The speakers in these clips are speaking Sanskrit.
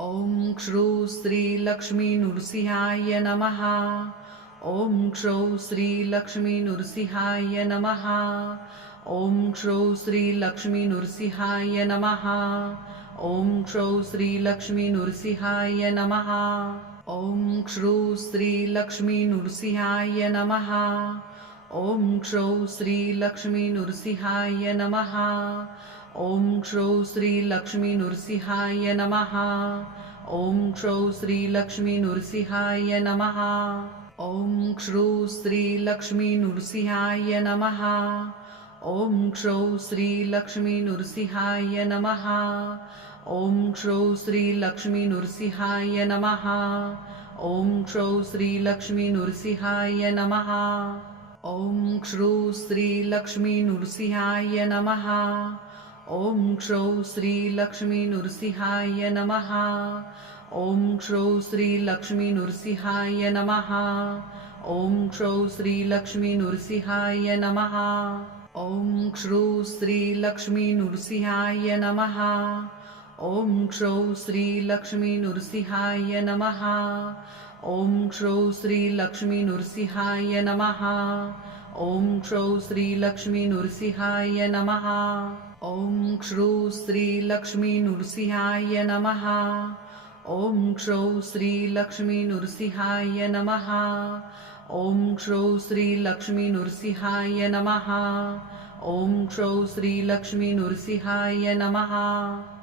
ॐ श्रू श्रीलक्ष्मीनृसिंहाय नमः। ॐ क्षौ श्रीलक्ष्मीनृसिंहाय नमः। ॐ क्षौ श्रीलक्ष्मीनृसिंहाय नमः। ॐ क्षौ श्रीलक्ष्मीनृसिंहाय नमः। ॐ श्रू श्रीलक्ष्मीनृसिंहाय नमः। ॐ क्षौ श्रीलक्ष्मीनृसिंहाय नमः ॐ क्षौ श्रीलक्ष्मीनृसिंहाय नमः। ॐ क्षौ श्रीलक्ष्मीनृसिंहाय नमः। ॐ क्षू श्रीलक्ष्मीनृसिंहाय नमः। ॐ क्षौ श्रीलक्ष्मीनृसिंहाय नमः। ॐ क्षौ श्रीलक्ष्मीनृसिंहाय नमः। ॐ क्षौ श्रीलक्ष्मीनृसिंहाय नमः। ॐ क्षू श्रीलक्ष्मीनृसिंहाय नमः ॐ क्षौ श्रीलक्ष्मीनृसिंहाय नमः। ॐ क्षौ श्रीलक्ष्मीनृसिंहाय नमः। ॐ क्षौ श्रीलक्ष्मीनृसिंहाय नमः। ॐ क्षू श्रीलक्ष्मीनृसिंहाय नमः। ॐ क्षौ श्रीलक्ष्मीनृसिंहाय नमः। ॐ क्षौ श्रीलक्ष्मीनृसिंहाय नमः। ॐ क्षौ श्रीलक्ष्मीनृसिंहाय नमः ॐ क्षू श्रीलक्ष्मीनृसिंहाय नमः। ॐ क्षौ श्रीलक्ष्मीनृसिंहाय नमः। ॐ क्षौ श्रीलक्ष्मीनृसिंहाय नमः। ॐ क्षौ श्रीलक्ष्मीनृसिंहाय नमः।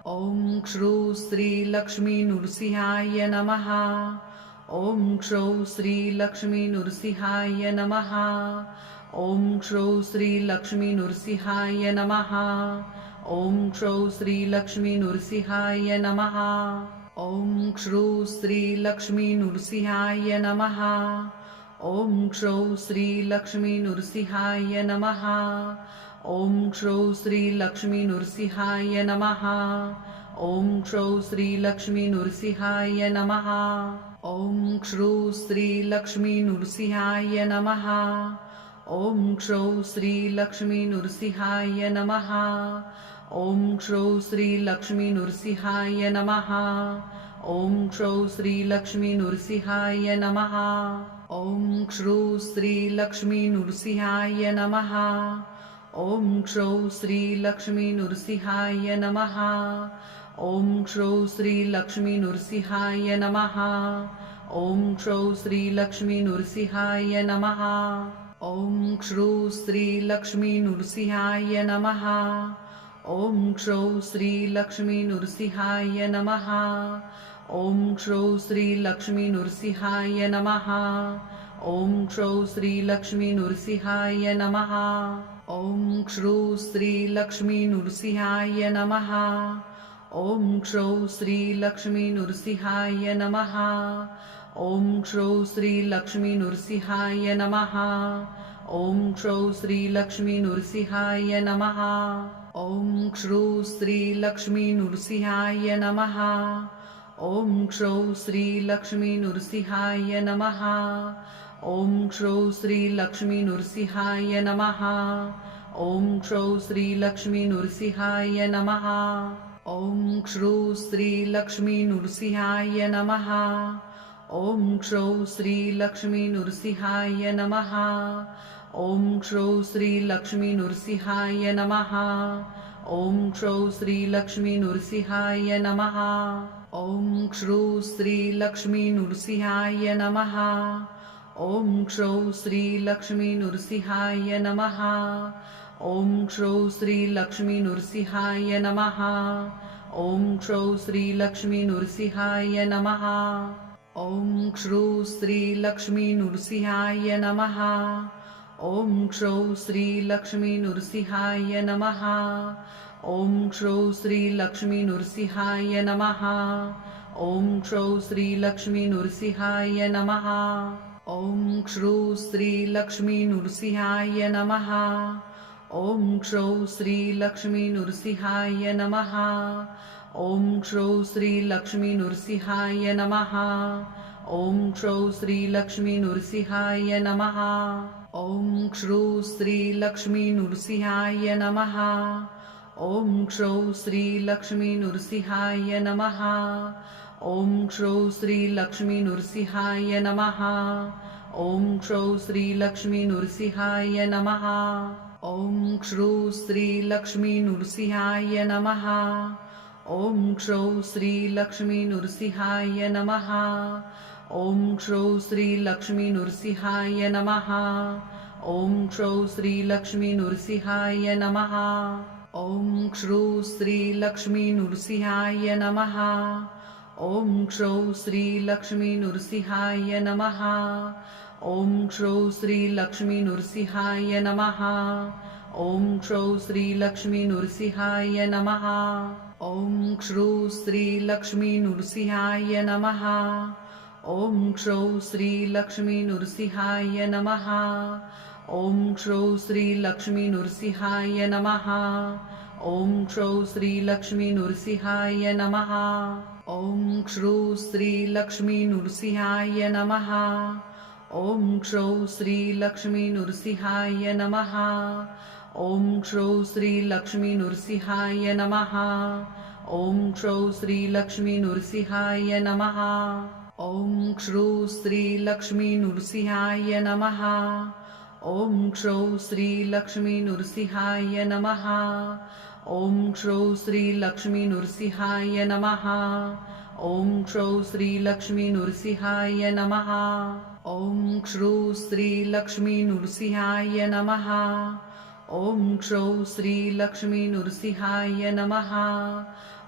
ॐ क्षू श्रीलक्ष्मीनृसिंहाय नमः। ॐ क्षौ श्रीलक्ष्मीनृसिंहाय नमः ॐ क्षौ श्रीलक्ष्मीनृसिंहाय नमः। ॐ क्षौ श्रीलक्ष्मीनृसिंहाय नमः। ॐ क्षू श्रीलक्ष्मीनृसिंहाय नमः। ॐ क्षौ श्रीलक्ष्मीनृसिंहाय नमः। ॐ क्षौ श्रीलक्ष्मीनृसिंहाय नमः। ॐ क्षौ श्रीलक्ष्मीनृसिंहाय नमः। ॐ क्षू श्रीलक्ष्मीनृसिंहाय नमः ॐ क्षौ श्रीलक्ष्मीनृसिंहाय नमः। ॐ क्षौ श्रीलक्ष्मीनृसिंहाय नमः। ॐ क्षौ श्रीलक्ष्मीनृसिंहाय नमः। ॐ क्षू श्रीलक्ष्मीनृसिंहाय नमः। ॐ क्षौ श्रीलक्ष्मीनृसिंहाय नमः। ॐ क्षौ श्रीलक्ष्मीनृसिंहाय नमः। ॐ क्षौ श्रीलक्ष्मीनृसिंहाय नमः ॐ क्षू श्रीलक्ष्मीनृसिंहाय नमः। ॐ क्षौ श्रीलक्ष्मीनृसिंहाय नमः। ॐ क्षौ श्रीलक्ष्मीनृसिंहाय नमः। ॐ क्षौ श्रीलक्ष्मीनृसिंहाय नमः। ॐ क्षू श्रीलक्ष्मीनृसिंहाय नमः। ॐ क्षौ श्रीलक्ष्मीनृसिंहाय नमः ॐ क्षौ श्रीलक्ष्मीनृसिंहाय नमः। ॐ क्षौ श्रीलक्ष्मीनृसिंहाय नमः। ॐ क्षू श्रीलक्ष्मीनृसिंहाय नमः। ॐ क्षौ श्रीलक्ष्मीनृसिंहाय नमः। ॐ क्षौ श्रीलक्ष्मीनृसिंहाय नमः। ॐ क्षौ श्रीलक्ष्मीनृसिंहाय नमः। ॐ क्षू श्रीलक्ष्मीनृसिंहाय नमः ॐ क्षौ श्रीलक्ष्मीनृसिंहाय नमः। ॐ क्षौ श्रीलक्ष्मीनृसिंहाय नमः। ॐ क्षौ श्रीलक्ष्मीनृसिंहाय नमः। ॐ क्षू श्रीलक्ष्मीनृसिंहाय नमः। ॐ क्षौ श्रीलक्ष्मीनृसिंहाय नमः। ॐ क्षौ श्रीलक्ष्मीनृसिंहाय नमः। ॐ क्षौ श्रीलक्ष्मीनृसिंहाय नमः ॐ क्षू श्रीलक्ष्मीनृसिंहाय नमः। ॐ क्षौ श्रीलक्ष्मीनृसिंहाय नमः। ॐ क्षौ श्रीलक्ष्मीनृसिंहाय नमः। ॐ क्षौ श्रीलक्ष्मीनृसिंहाय नमः। ॐ क्षू श्रीलक्ष्मीनृसिंहाय नमः। ॐ क्षौ श्रीलक्ष्मीनृसिंहाय नमः ॐ क्षौ श्रीलक्ष्मीनृसिंहाय नमः। ॐ क्षौ श्रीलक्ष्मीनृसिंहाय नमः। ॐ क्षू श्रीलक्ष्मीनृसिंहाय नमः। ॐ क्षौ श्रीलक्ष्मीनृसिंहाय नमः। ॐ श्रौ श्रीलक्ष्मीनृसिंहाय नमः। ॐ श्रौ श्रीलक्ष्मीनृसिंहाय नमः। ॐ श्रू श्रीलक्ष्मीनृसिंहाय नमः ॐ श्रौ श्रीलक्ष्मीनृसिंहाय नमः। ॐ श्रौ श्रीलक्ष्मीनृसिंहाय नमः। ॐ श्रौ श्रीलक्ष्मीनृसिंहाय नमः। ॐ श्रू श्रीलक्ष्मीनृसिंहाय नमः। ॐ श्रौ श्रीलक्ष्मीनृसिंहाय नमः। ॐ श्रौ श्रीलक्ष्मीनृसिंहाय नमः ॐ श्रौ श्रीलक्ष्मीनृसिंहाय नमः। ॐ श्रू श्रीलक्ष्मीनृसिंहाय नमः। ॐ श्रौ श्रीलक्ष्मीनृसिंहाय नमः। ॐ श्रौ श्रीलक्ष्मीनृसिंहाय नमः। ॐ श्रौ श्रीलक्ष्मीनृसिंहाय नमः। ॐ श्रू श्रीलक्ष्मीनृसिंहाय नमः। ॐ श्रौ श्रीलक्ष्मीनृसिंहाय नमः ॐ श्रौ श्रीलक्ष्मीनृसिंहाय नमः। ॐ श्रौ श्रीलक्ष्मीनृसिंहाय नमः। ॐ श्रू श्रीलक्ष्मीनृसिंहाय नमः। ॐ श्रौ श्रीलक्ष्मीनृसिंहाय नमः। ॐ श्रौ श्रीलक्ष्मीनृसिंहाय नमः। ॐ श्रौ श्रीलक्ष्मीनृसिंहाय नमः। ॐ श्रू श्रीलक्ष्मीनृसिंहाय नमः ॐ श्रौ श्रीलक्ष्मीनृसिंहाय नमः।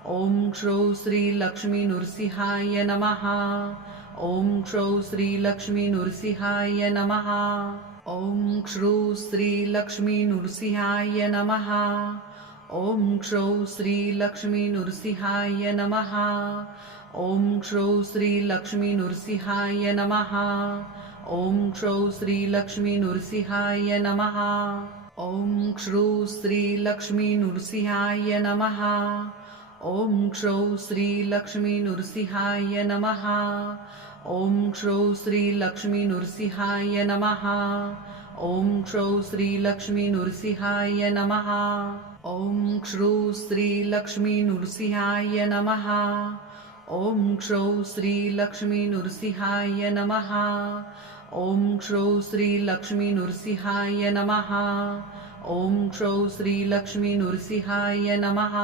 ॐ श्रौ श्रीलक्ष्मीनृसिंहाय नमः। ॐ श्रौ श्रीलक्ष्मीनृसिंहाय नमः। ॐ श्रू श्रीलक्ष्मीनृसिंहाय नमः। ॐ श्रौ श्रीलक्ष्मीनृसिंहाय नमः। ॐ श्रौ श्रीलक्ष्मीनृसिंहाय नमः। ॐ श्रौ श्रीलक्ष्मीनृसिंहाय नमः ॐ श्रू श्रीलक्ष्मीनृसिंहाय नमः। ॐ श्रौ श्रीलक्ष्मीनृसिंहाय नमः। ॐ श्रौ श्रीलक्ष्मीनृसिंहाय नमः। ॐ श्रौ श्रीलक्ष्मीनृसिंहाय नमः। ॐ श्रू श्रीलक्ष्मीनृसिंहाय नमः। ॐ श्रौ श्रीलक्ष्मीनृसिंहाय नमः ॐ श्रौ श्रीलक्ष्मीनृसिंहाय नमः। ॐ श्रौ श्रीलक्ष्मीनृसिंहाय नमः